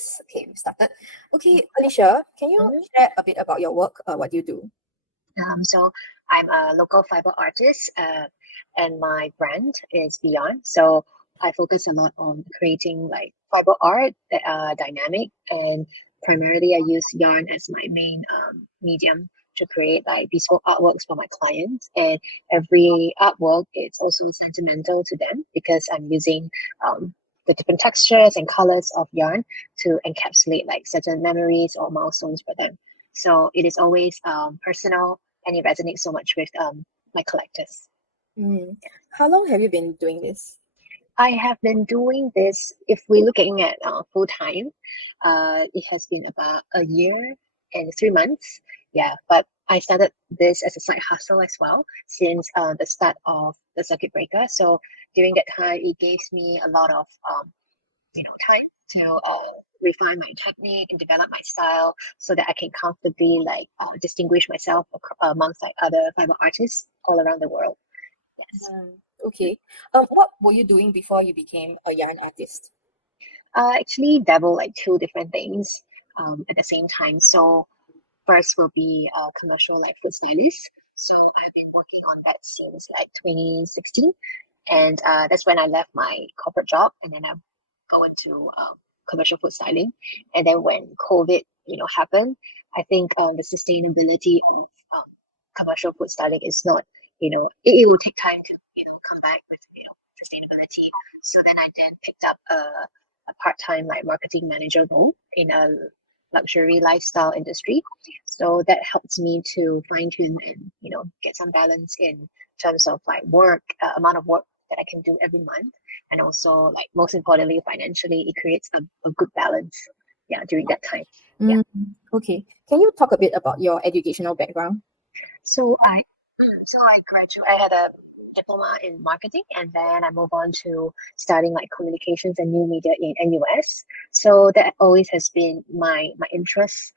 Yes. Okay, we started. Okay, Alicia, can you share a bit about your work? What do you do? So I'm a local fiber artist, and my brand is Beeyarnd. So I focus a lot on creating like fiber art that are dynamic, and primarily I use yarn as my main medium to create like bespoke artworks for my clients. And every artwork is also sentimental to them because I'm using the different textures and colors of yarn to encapsulate like certain memories or milestones for them. So it is always personal, and it resonates so much with my collectors. How long have you been doing this? I have been doing this, if we're looking at full time, it has been about a year and 3 months. Yeah, but I started this as a side hustle as well since the start of the circuit breaker. So during that time, it gives me a lot of time to refine my technique and develop my style so that I can comfortably distinguish myself amongst like other fiber artists all around the world. Yes. Okay. What were you doing before you became a yarn artist? Actually dabble like two different things at the same time. So first will be commercial like food stylist. So I've been working on that since like 2016, and that's when I left my corporate job, and then I go into commercial food styling. And then when COVID, happened, I think the sustainability of commercial food styling is not, it will take time to, come back with, sustainability. So then I then picked up a part-time like marketing manager role in a luxury lifestyle industry. So that helps me to fine tune and, get some balance in terms of like work, amount of work that I can do every month. And also like most importantly, financially, it creates a good balance. Yeah, during that time. Yeah. Okay. Can you talk a bit about your educational background? So I had a diploma in marketing, and then I moved on to studying like communications and new media in NUS. So that always has been my interest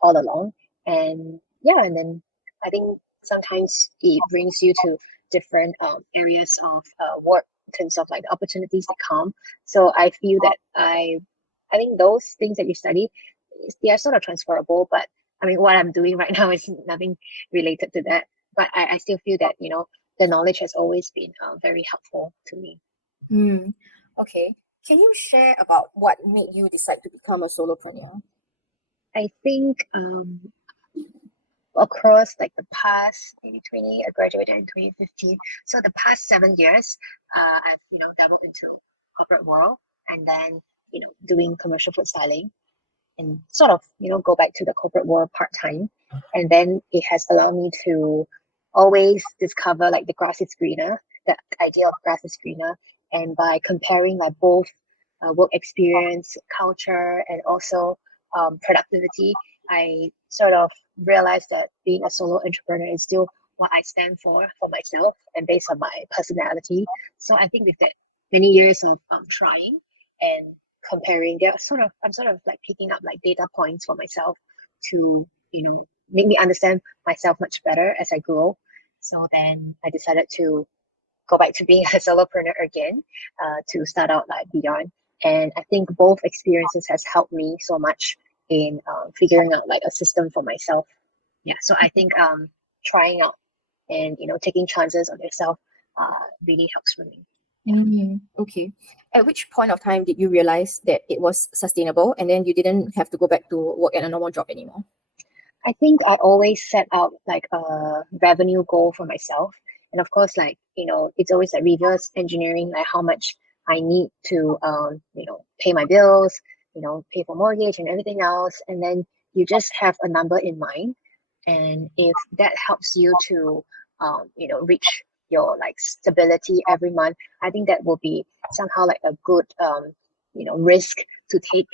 all along. And yeah, and then I think sometimes it brings you to different areas of work in terms of like the opportunities that come. So I feel that I think those things that you study, they are sort of transferable, but I mean, what I'm doing right now is nothing related to that. But I still feel that, the knowledge has always been very helpful to me. Okay. Can you share about what made you decide to become a solopreneur? I think across like the past maybe 20, I graduated in 2015. So the past 7 years, I've, dabbled into corporate world, and then, doing commercial food styling, and sort of, go back to the corporate world part-time. And then it has allowed me to always discover like the grass is greener, the idea of grass is greener. And by comparing like both work experience, culture, and also productivity, I sort of realized that being a solo entrepreneur is still what I stand for myself and based on my personality. So I think with that many years of trying and comparing, I'm sort of like picking up like data points for myself to, make me understand myself much better as I grow. So then I decided to go back to being a solopreneur again, to start out like Beeyarnd. And I think both experiences has helped me so much in figuring out like a system for myself. Yeah, so I think trying out and taking chances on yourself really helps for me. Okay. At which point of time did you realize that it was sustainable and then you didn't have to go back to work at a normal job anymore? I think I always set out like a revenue goal for myself. And of course, like, it's always like reverse engineering, like how much I need to, pay my bills, pay for mortgage and everything else. And then you just have a number in mind. And if that helps you to, reach your like stability every month, I think that will be somehow like a good, risk to take.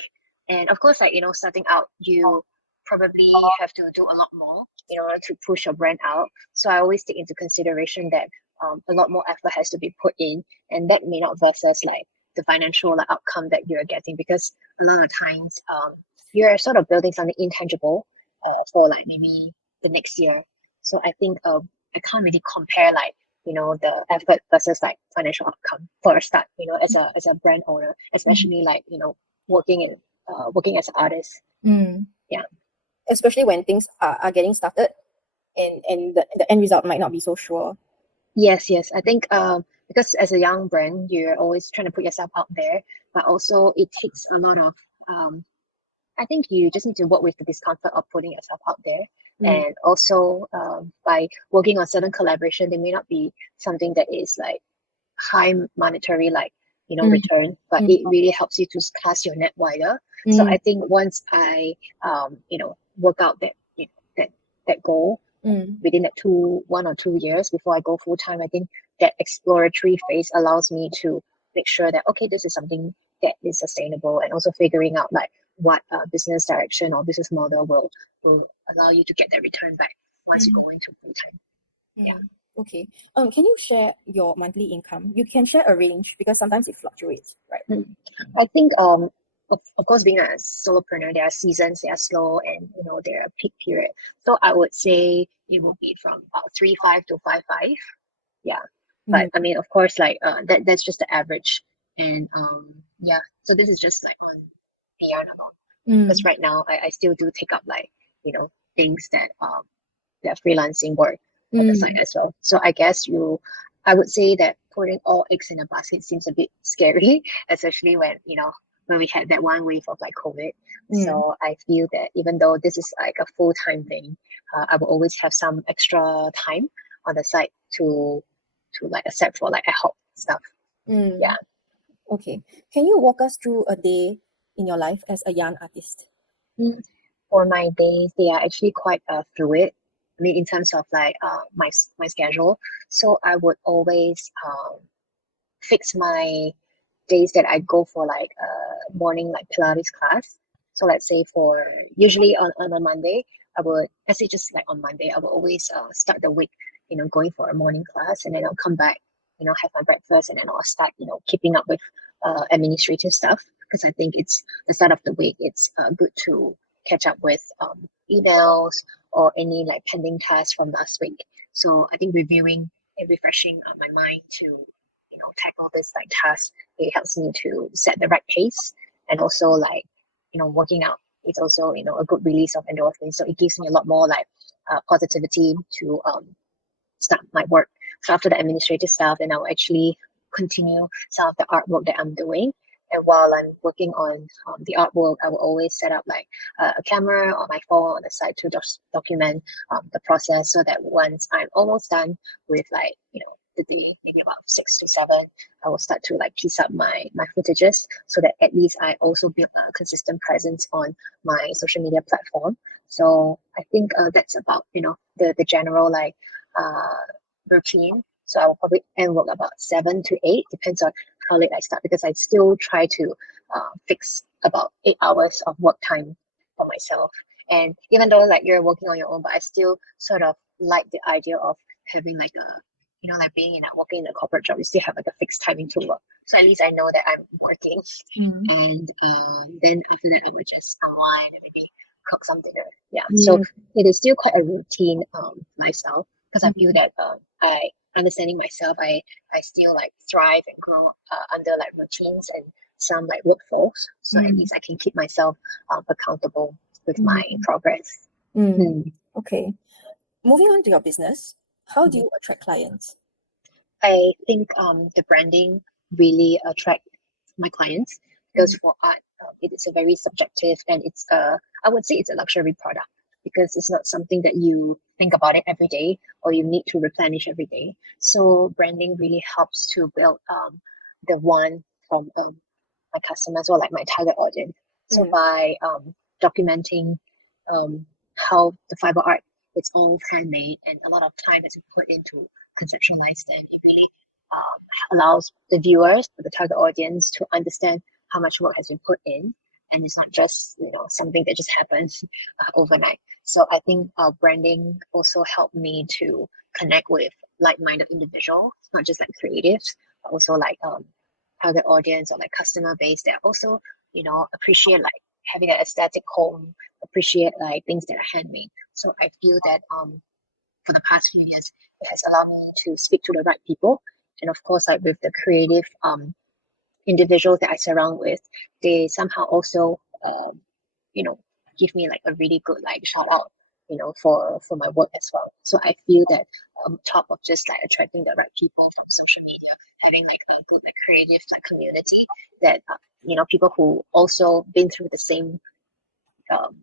And of course, like, starting out, you probably have to do a lot more in order to push your brand out. So I always take into consideration that a lot more effort has to be put in, and that may not versus like the financial like, outcome that you're getting, because a lot of times you're sort of building something intangible for like maybe the next year. So I think I can't really compare like the effort versus like financial outcome for a start. As a brand owner, especially like working in working as an artist. Mm. Yeah. Especially when things are getting started and the end result might not be so sure. Yes, yes. I think because as a young brand, you're always trying to put yourself out there, but also it takes a lot of I think you just need to work with the discomfort of putting yourself out there. Mm. And also by working on certain collaboration, they may not be something that is like high monetary Mm. return, but Mm. it really helps you to cast your net wider. So I think once I work out that that goal within that 1 or 2 years before I go full time, I think that exploratory phase allows me to make sure that okay, this is something that is sustainable, and also figuring out like what business direction or business model will allow you to get that return back once you go into full time. Yeah. Okay. Can you share your monthly income? You can share a range because sometimes it fluctuates, right? I think of course being a solopreneur, there are seasons, they are slow, and there are peak period. So I would say it will be from about 3.5 to 5.5. Yeah. But I mean, of course, like that's just the average. And yeah, so this is just like on Beeyarnd alone. Because right now I still do take up like, things that freelancing work on the side as well. So I guess I would say that putting all eggs in a basket seems a bit scary, especially when we had that one wave of like COVID. So I feel that even though this is like a full-time thing, I will always have some extra time on the side to like accept for like ad hoc stuff. Yeah. Okay. Can you walk us through a day in your life as a yarn artist? For my days, they are actually quite fluid. I mean, in terms of like my schedule. So I would always fix my days that I go for like morning like Pilates class. So let's say for usually on a Monday, let's say just like on Monday, I will always start the week, going for a morning class, and then I'll come back, have my breakfast, and then I'll start, keeping up with administrative stuff, because I think it's the start of the week. It's good to catch up with emails or any like pending tasks from last week. So I think reviewing and refreshing my mind to tackle this like task, it helps me to set the right pace, and also like working out is also a good release of endorphins, so it gives me a lot more like positivity to start my work. So after the administrative stuff, then I'll actually continue some of the artwork that I'm doing. And while I'm working on the artwork, I will always set up like a camera or my phone on the side to document the process, so that once I'm almost done with like the day, maybe about 6 to 7, I will start to like piece up my footages, so that at least I also build a consistent presence on my social media platform. So I think that's about the general like routine. So I will probably end work about 7 to 8, depends on how late I start, because I still try to fix about 8 hours of work time for myself. And even though like you're working on your own, but I still sort of like the idea of having like a like being working in a corporate job, you still have like a fixed timing to work. So at least I know that I'm working. And then after that, I would just unwind and maybe cook some dinner. Yeah. So it is still quite a routine lifestyle, because I feel that I understanding myself, I still like thrive and grow under like routines and some like workflows. So at least I can keep myself accountable with my progress. Okay. Moving on to your business, how do you attract clients? I think the branding really attract my clients, because for art, it is a very subjective, and I would say it's a luxury product, because it's not something that you think about it every day or you need to replenish every day. So branding really helps to build the one from my customers, or like my target audience. So by documenting how the fiber art, it's all handmade and a lot of time has been put into conceptualize that, it really allows the viewers, the target audience, to understand how much work has been put in, and it's not just something that just happens overnight. So I think branding also helped me to connect with like-minded individuals, not just like creatives, but also like target audience or like customer base that also appreciate like having an aesthetic home, appreciate like things that are handmade. So I feel that for the past few years, it has allowed me to speak to the right people. And of course, like with the creative individuals that I surround with, they somehow also you know, give me like a really good like shout out, for my work as well. So I feel that on top of just like attracting the right people from social media, having like a good like creative like community that people who also been through the same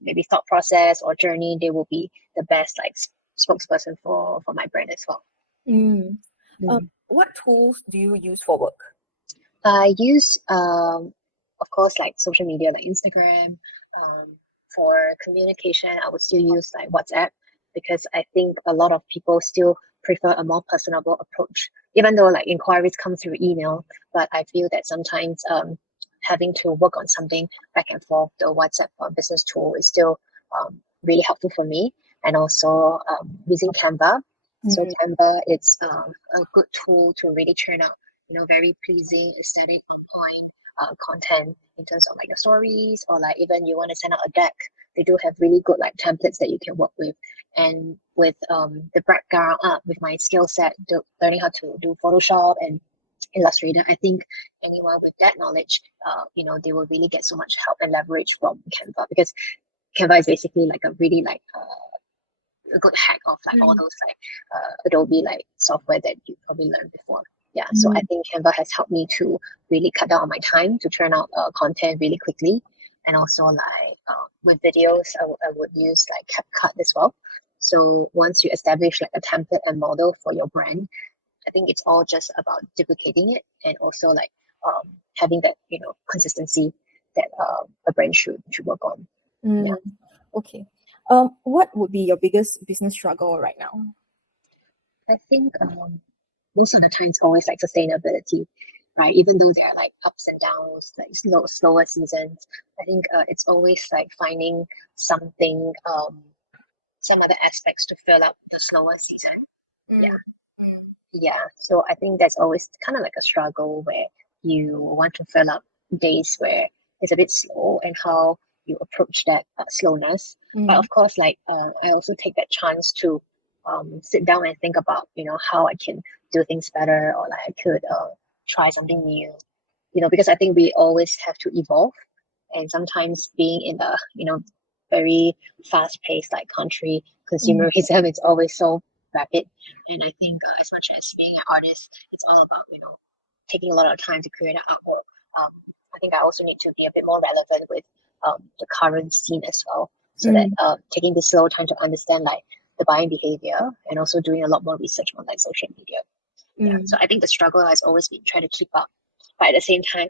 maybe thought process or journey, they will be the best like spokesperson for my brand as well. Mm. Mm. What tools do you use for work? I use, of course, like social media, like Instagram. Um, for communication, I would still use like WhatsApp because I think a lot of people still prefer a more personable approach, even though like inquiries come through email. But I feel that sometimes having to work on something back and forth, the WhatsApp business tool is still really helpful for me. And also using Canva. So Mm. Canva, it's a good tool to really churn out very pleasing aesthetic content in terms of like the stories or like even you want to send out a deck. They do have really good like templates that you can work with. And with the background up with my skill set, learning how to do Photoshop and Illustrator, I think anyone with that knowledge, they will really get so much help and leverage from Canva because Canva is basically like a really like a good hack of like all those like Adobe like software that you probably learned before. Yeah, so I think Canva has helped me to really cut down on my time to churn out content really quickly, and also like with videos, I would use like CapCut as well. So once you establish like a template and model for your brand, I think it's all just about duplicating it and also like having that consistency that a brand should work on. Yeah. Mm. Okay. What would be your biggest business struggle right now? I think most of the time it's always like sustainability, right? Even though there are like ups and downs, like slower seasons, I think it's always like finding something, some other aspects to fill up the slower season. Yeah, Mm. Mm. yeah. So I think that's always kind of like a struggle where you want to fill up days where it's a bit slow and how you approach that slowness. But Mm. of course, like I also take that chance to sit down and think about how I can do things better or like I could try something new. Because I think we always have to evolve, and sometimes being in the very fast paced like country, Mm. consumerism is always so rapid. And I think as much as being an artist, it's all about taking a lot of time to create an artwork. I think I also need to be a bit more relevant with the current scene as well, so that Mm. taking the slow time to understand like the buying behavior and also doing a lot more research on like social media. Yeah, so Mm. I think the struggle has always been trying to keep up, but at the same time,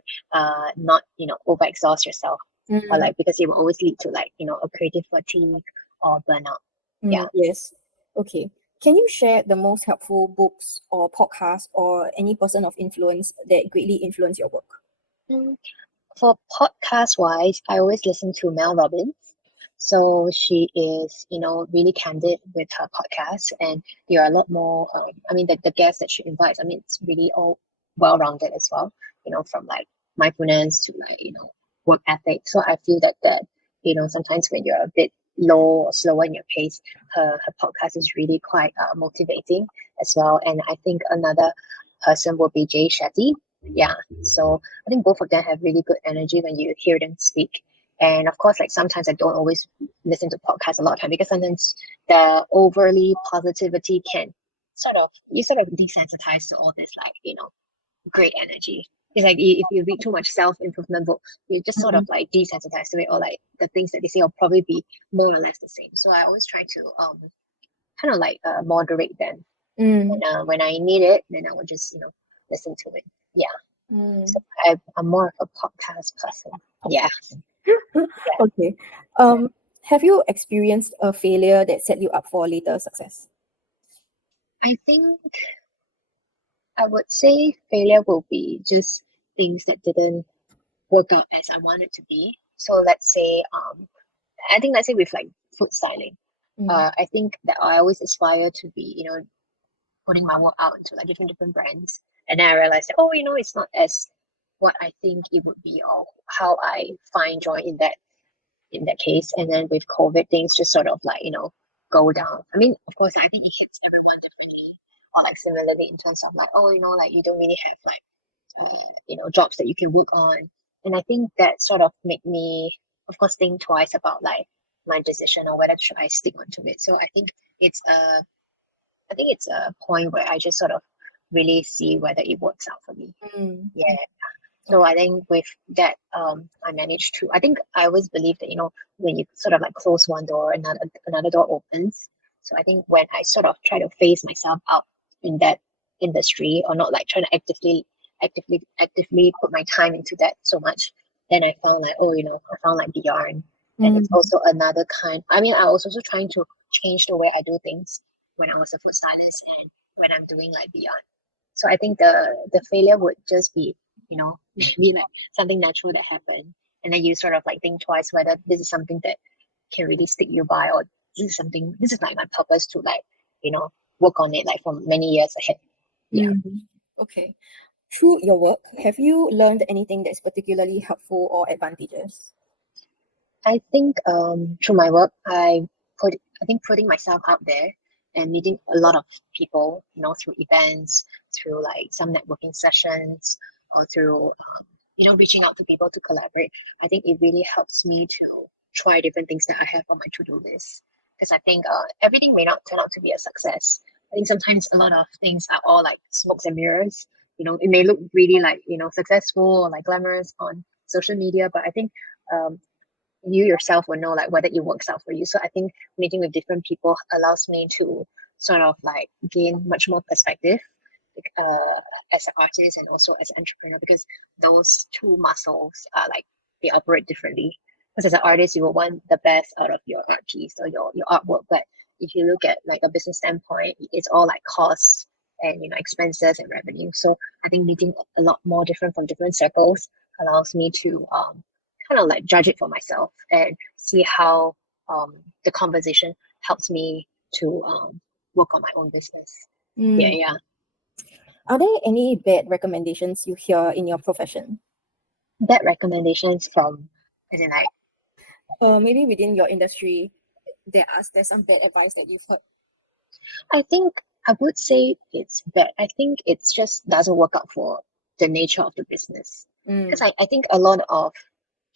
not overexhaust yourself, or Mm. like because it will always lead to like a creative fatigue or burnout. Yeah. Yes. Okay. Can you share the most helpful books or podcasts or any person of influence that greatly influence your work? Mm, For podcast wise, I always listen to Mel Robbins. So she is, really candid with her podcast, and there are a lot more. I mean, the guests that she invites, I mean, it's really all well rounded as well. From like mindfulness to like work ethic. So I feel that sometimes when you're a bit low or slower in your pace, her podcast is really quite motivating as well. And I think another person will be Jay Shetty. Yeah, so I think both of them have really good energy when you hear them speak. And of course, like sometimes I don't always listen to podcasts a lot of time because sometimes the overly positivity can sort of desensitize to all this like great energy. It's like if you read too much self improvement book, you just sort of Mm. like desensitized to it, or like the things that they say will probably be more or less the same. So I always try to kind of like moderate them, Mm. and when I need it, then I will just listen to it. Yeah. So Mm. I'm more of a podcast person. Yeah. Yeah. Okay. Have you experienced a failure that set you up for later success? I think I would say failure will be just things that didn't work out as I wanted to be. So let's say with like food styling. Mm. I think that I always aspire to be, putting my work out into like different brands. And then I realized that, it's not as what I think it would be or how I find joy in that case. And then with COVID, things just sort of like, go down. I mean, of course, I think it hits everyone differently. Or like similarly in terms of like, like you don't really have like, jobs that you can work on. And I think that sort of made me of course think twice about like my decision or whether should I stick onto it. So it's a I think it's a point where I just sort of really see whether it works out for me. Mm. Yeah. So Okay. I think with that, I managed to. I think I always believe that when you sort of like close one door, another door opens. So I think when I sort of try to phase myself out in that industry, or not like trying to actively put my time into that so much, then I found like I found like Beeyarnd, and it's Mm. also another kind. I mean, I was also trying to change the way I do things when I was a food stylist and when I'm doing like Beeyarnd. So I think the failure would just be maybe like something natural that happened, and then you sort of like think twice whether this is something that can really stick you by, or this is like my purpose to like you know work on it like for many years ahead. Yeah. Mm. Okay. Through your work, have you learned anything that's particularly helpful or advantageous? I think through my work, I think putting myself out there and meeting a lot of people, through events, through like some networking sessions, or through reaching out to people to collaborate. I think it really helps me to try different things that I have on my to-do list, because I think everything may not turn out to be a success. I think sometimes a lot of things are all like smokes and mirrors. It may look really like successful or like glamorous on social media, but I think um, you yourself will know like whether it works out for you. So I think meeting with different people allows me to sort of like gain much more perspective, as an artist and also as an entrepreneur, because those two muscles are like they operate differently. Because as an artist, you will want the best out of your art piece or your artwork, but if you look at like a business standpoint, it's all like costs and expenses and revenue. So I think meeting a lot more different from different circles allows me to kind of like judge it for myself and see how um the conversation helps me to work on my own business. Yeah, Mm. yeah. Are there any bad recommendations you hear in your profession? Bad recommendations from, as in like, Maybe within your industry, there's some bad advice that you've heard. I think I would say it's bad. I think it's just doesn't work out for the nature of the business. Because Mm. I think a lot of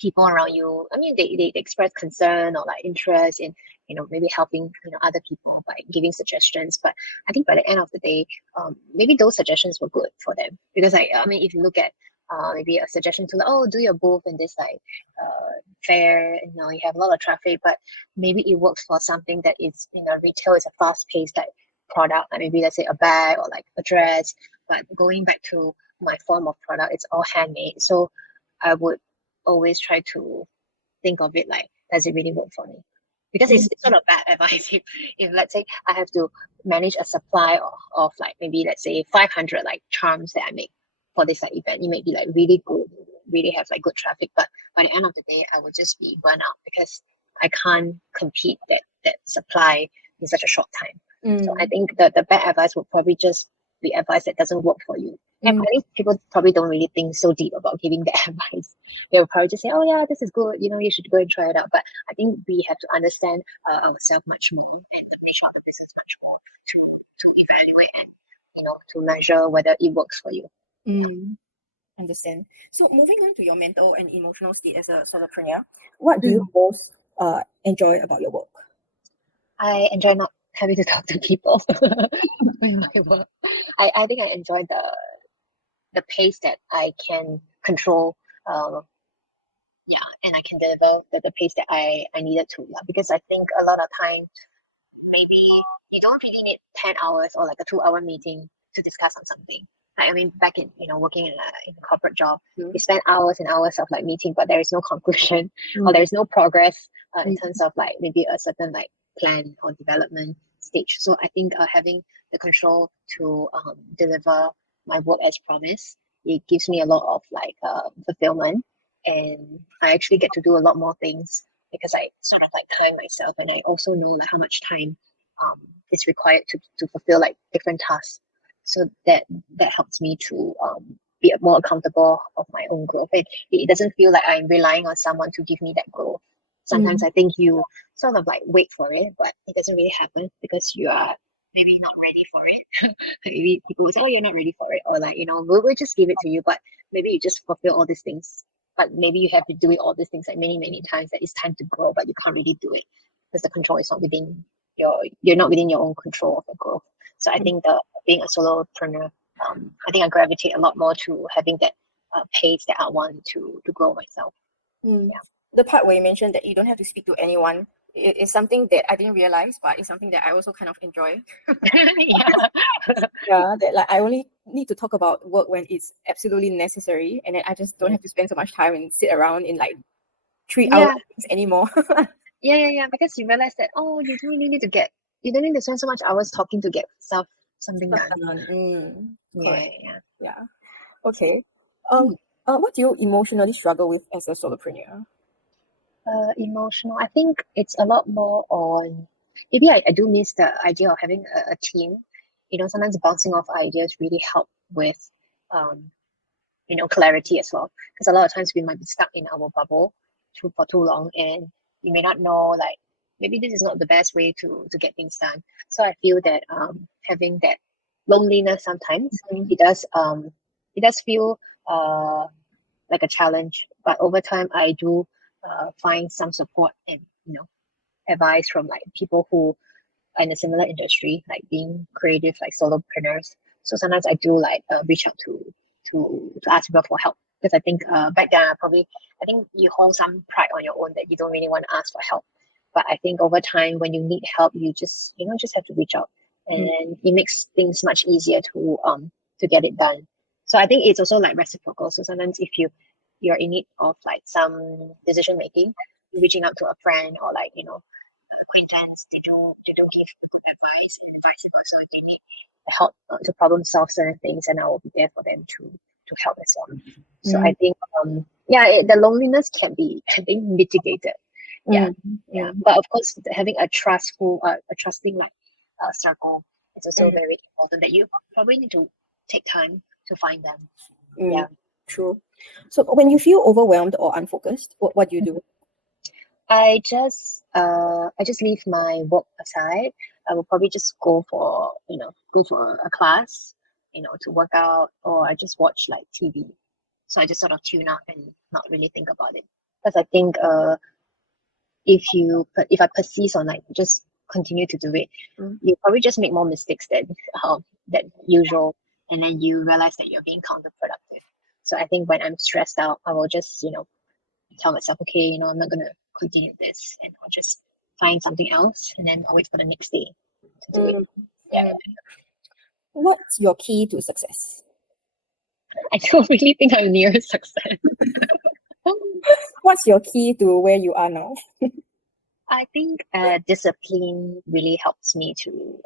people around you, I mean, they express concern or like interest in, maybe helping, other people by giving suggestions. But I think by the end of the day, maybe those suggestions were good for them. Because I mean, if you look at maybe a suggestion to like, oh, do your booth in this like fair, you have a lot of traffic, but maybe it works for something that is, retail is a fast paced like product, like maybe let's say a bag or like a dress. But going back to my form of product, it's all handmade. So I would always try to think of it like, does it really work for me? Because Mm. it's sort of bad advice if let's say I have to manage a supply of like maybe let's say 500 like charms that I make for this like event. It may be like really good, really have like good traffic, but by the end of the day, I would just be burnt out because I can't compete that supply in such a short time. So I Mm. think the bad advice would probably just be advice that doesn't work for you. And Mm. I think people probably don't really think so deep about giving that advice. They'll probably just say, "Oh yeah, this is good. You should go and try it out." But I think we have to understand ourselves much more and the nature of the business much more to evaluate and to measure whether it works for you. Yeah. Mm. Understand. So moving on to your mental and emotional state as a solopreneur, what do you Mm. most enjoy about your work? I enjoy not having to talk to people in my work. I think I enjoy the pace that I can control. Um, yeah, and I can deliver the pace that I needed to. Yeah, because I think a lot of time maybe you don't really need 10 hours or like a 2 hour meeting to discuss on something. Like, I mean, back in, working in a corporate job, Mm. we spend hours and hours of like meeting, but there is no conclusion or Mm. there is no progress in Mm. terms of like maybe a certain like plan or development stage. So I think having the control to deliver my work as promised, it gives me a lot of like fulfillment, and I actually get to do a lot more things because I sort of like time myself, and I also know like how much time um is required to fulfill like different tasks. So that helps me to be more accountable of my own growth. It doesn't feel like I'm relying on someone to give me that growth. Sometimes Mm. I think you sort of like wait for it, but it doesn't really happen because you are maybe not ready for it. Maybe people will say, "Oh, you're not ready for it," or like we'll just give it to you, but maybe you just fulfill all these things but maybe you have to do it all these things like many times that it's time to grow, but you can't really do it because the control is not within you're not within your own control of the growth. So I think being a solopreneur, I think I gravitate a lot more to having that pace that I want to grow myself. Mm. Yeah. The part where you mentioned that you don't have to speak to anyone is something that I didn't realize, but it's something that I also kind of enjoy. Yeah. Yeah, that like I only need to talk about work when it's absolutely necessary, and then I just don't have to spend so much time and sit around in like 3 hours Yeah. anymore. Yeah. Because you realize that you don't need to spend so much hours talking to get something done. Correct. Yeah. Yeah. Okay. Um. What do you emotionally struggle with as a solopreneur? Emotional. I think it's a lot more on maybe I do miss the idea of having a team. Sometimes bouncing off ideas really help with um clarity as well. Because a lot of times we might be stuck in our bubble for too long, and you may not know like maybe this is not the best way to get things done. So I feel that having that loneliness sometimes it does feel like a challenge, but over time I do find some support and advice from like people who are in a similar industry, like being creative, like solopreneurs. So sometimes I do like reach out to ask people for help because I think back then I think you hold some pride on your own that you don't really want to ask for help. But I think over time when you need help, you just just have to reach out, and it makes things much easier to get it done. So I think it's also like reciprocal. So sometimes if you're in need of like some decision making, reaching out to a friend or like acquaintance, they do give good advice, and vice versa. If they need help to problem solve certain things, and I will be there for them to help as well. So I think the loneliness can be I think mitigated. Yeah. But of course, having a trusting like circle is also very important. That you probably need to take time to find them. Yeah. True. So when you feel overwhelmed or unfocused, what do you do? I just leave my work aside. I will probably just go for a class, to work out, or I just watch like TV. So I just sort of tune out and not really think about it. Because I think if I persist on like just continue to do it, you probably just make more mistakes than usual, and then you realize that you're being counterproductive. So I think when I'm stressed out, I will just tell myself, okay, I'm not gonna continue this, and I'll just find something else, and then I'll wait for the next day to do it. Yeah. What's your key to success? I don't really think I'm near success. What's your key to where you are now? I think discipline really helps me to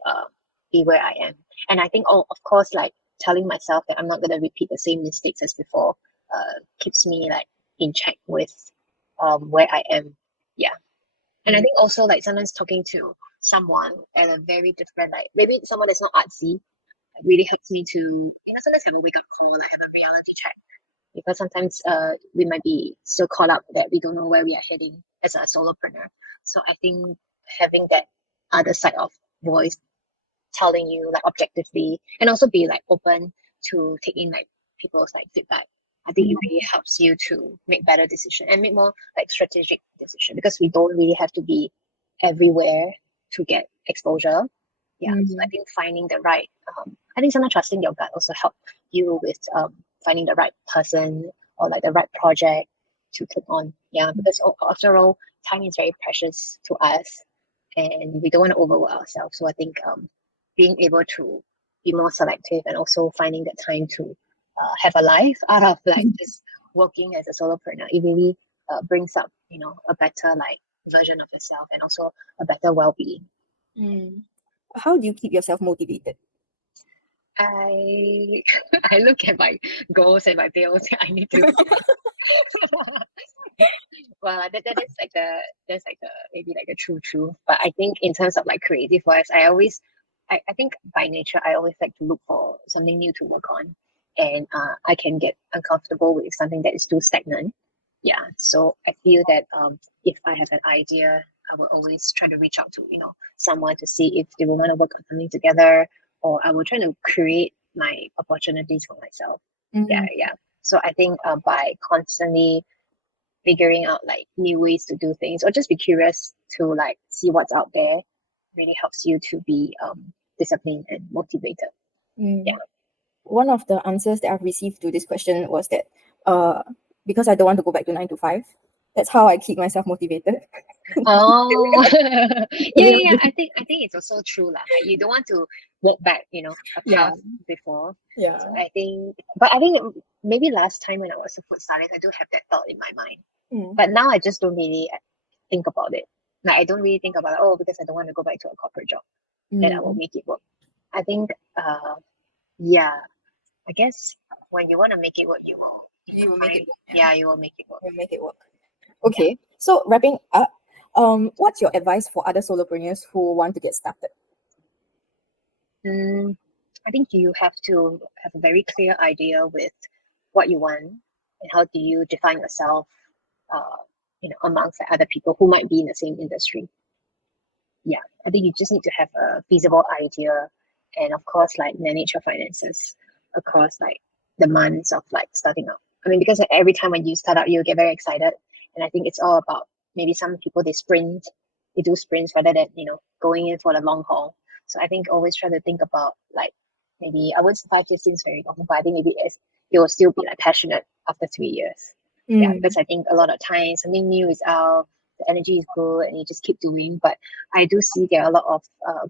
be where I am. And I think, of course, like telling myself that I'm not going to repeat the same mistakes as before keeps me like in check with where I am. Yeah. And I think also like sometimes talking to someone at a very different, like maybe someone that's not artsy, really helps me to, sometimes have a wake up call, like have a reality check. Because sometimes we might be so caught up that we don't know where we are heading as a solopreneur. So I think having that other side of voice telling you like objectively, and also be like open to taking like people's like feedback, I think it really helps you to make better decision and make more like strategic decision, because we don't really have to be everywhere to get exposure. Yeah. So I think finding the right I think sometimes trusting your gut also help you with finding the right person or like the right project to click on. Yeah, because after all, time is very precious to us, and we don't want to overwork ourselves. So I think being able to be more selective, and also finding the time to have a life out of like just working as a solopreneur, it really brings up a better like version of yourself, and also a better well-being. How do you keep yourself motivated? I I look at my goals and my bills. I need to. Well, that's like the maybe like the true truth. But I think in terms of like creative wise, I think by nature I always like to look for something new to work on, and I can get uncomfortable with something that is too stagnant. Yeah, so I feel that if I have an idea, I will always try to reach out to someone to see if they will want to work on something together, or I will try to create my opportunities for myself. Yeah. So I think by constantly figuring out like new ways to do things, or just be curious to like see what's out there, really helps you to be disciplined and motivated. Yeah. One of the answers that I've received to this question was that because I don't want to go back to 9 to 5, that's how I keep myself motivated. Oh, yeah. I think it's also true lah. Like you don't want to walk back, you know, a Yeah. path before. Yeah. So I think maybe last time when I was a food stylist, I do have that thought in my mind. But now I just don't really think about it. Like I don't really think about because I don't want to go back to a corporate job, that I will make it work. I think yeah, I guess when you want to make it work, You will make it work. Yeah, you will make it work. You'll make it work. Okay. So wrapping up, what's your advice for other solopreneurs who want to get started? I think you have to have a very clear idea with what you want and how do you define yourself, amongst like other people who might be in the same industry. Yeah, I think you just need to have a feasible idea, and of course, like manage your finances across like the months of like starting out. I mean, because every time when you start out, you get very excited, and I think it's all about maybe some people they do sprints rather than going in for the long haul. So I think always try to think about like maybe I wouldn't say 5 years seems very long, but I think maybe you'll still be like passionate after 3 years. Yeah, because I think a lot of times something new is out, the energy is good, and you just keep doing. But I do see there are a lot of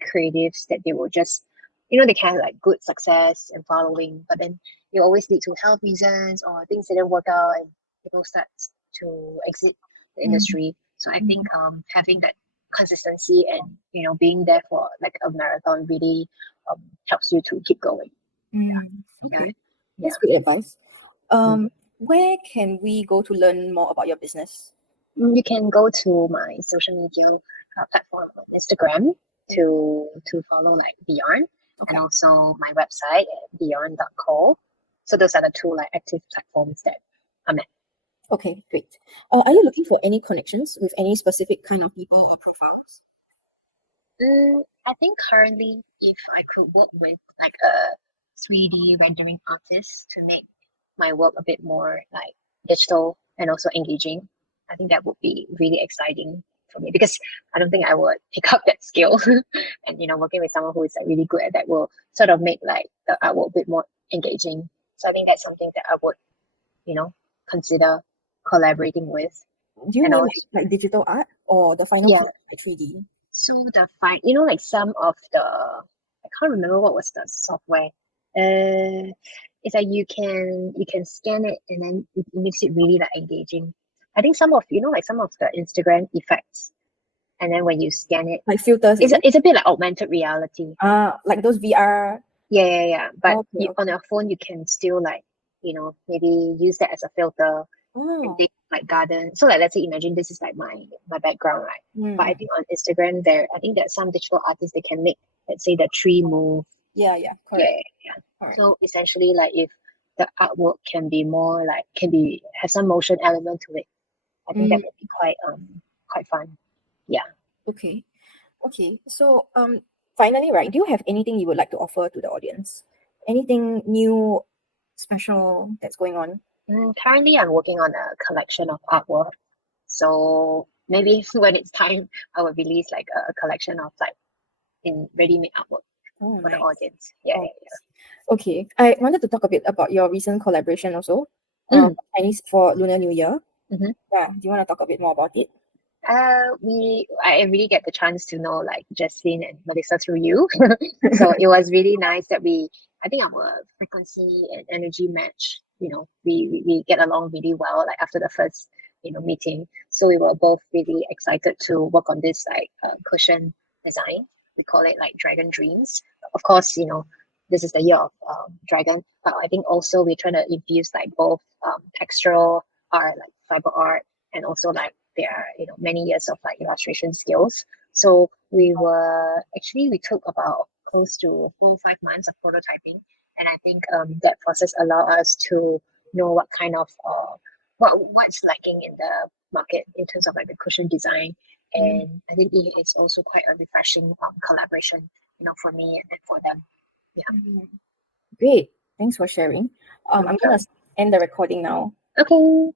creatives that they will just, they can have like good success and following, but then you always lead to health reasons or things didn't work out, and people start to exit the industry. So I think having that consistency and being there for like a marathon really helps you to keep going. Okay, that's good advice. Where can we go to learn more about your business? You can go to my social media platform on Instagram to follow like Beeyarnd, and also my website at beeyarnd.co. So those are the two like active platforms that I'm at. Okay, great. Are you looking for any connections with any specific kind of people or profiles? I think currently, if I could work with like a 3D rendering artist to make my work a bit more like digital and also engaging, I think that would be really exciting for me, because I don't think I would pick up that skill. And working with someone who is like really good at that will sort of make like the artwork a bit more engaging. So I think that's something that I would consider collaborating with. Do you And mean also, like digital art or the final product like 3D? so like some of I can't remember what was the software. It's like you can scan it, and then it makes it really like engaging. I think some of like some of the Instagram effects, and then when you scan it, Like filters, it's a bit like augmented reality. like those VR. Yeah. But Okay. on your phone, you can still like maybe use that as a filter. And things like garden. So like let's say imagine this is like my background, right? But I think on Instagram I think there's some digital artists they can make, let's say, the tree move. Yeah, correct. Yeah. Correct. So essentially like if the artwork can be more like have some motion element to it, I think that would be quite fun. Yeah. Okay. So finally, right, do you have anything you would like to offer to the audience? Anything new, special that's going on? Currently, I'm working on a collection of artwork. So maybe when it's time, I will release like a collection of like in ready-made artwork for the audience. Yeah. Okay. I wanted to talk a bit about your recent collaboration also. Chinese for Lunar New Year. Yeah. Do you want to talk a bit more about it? I really get the chance to know like Jasmine and Melissa through you. So it was really nice that I think our frequency and energy match. We get along really well like after the first meeting. So we were both really excited to work on this like cushion design. We call it like Dragon Dreams. Of course, this is the year of dragon, but I think also we're trying to infuse like both textural art, like fiber art, and also like there are many years of like illustration skills. So we took about close to 4 or 5 months of prototyping, and I think that process allowed us to know what kind of what's lacking in the market in terms of like the cushion design. And I think it is also quite a refreshing collaboration for me and for them. Yeah. Great. Thanks for sharing. I'm gonna end the recording now. Okay.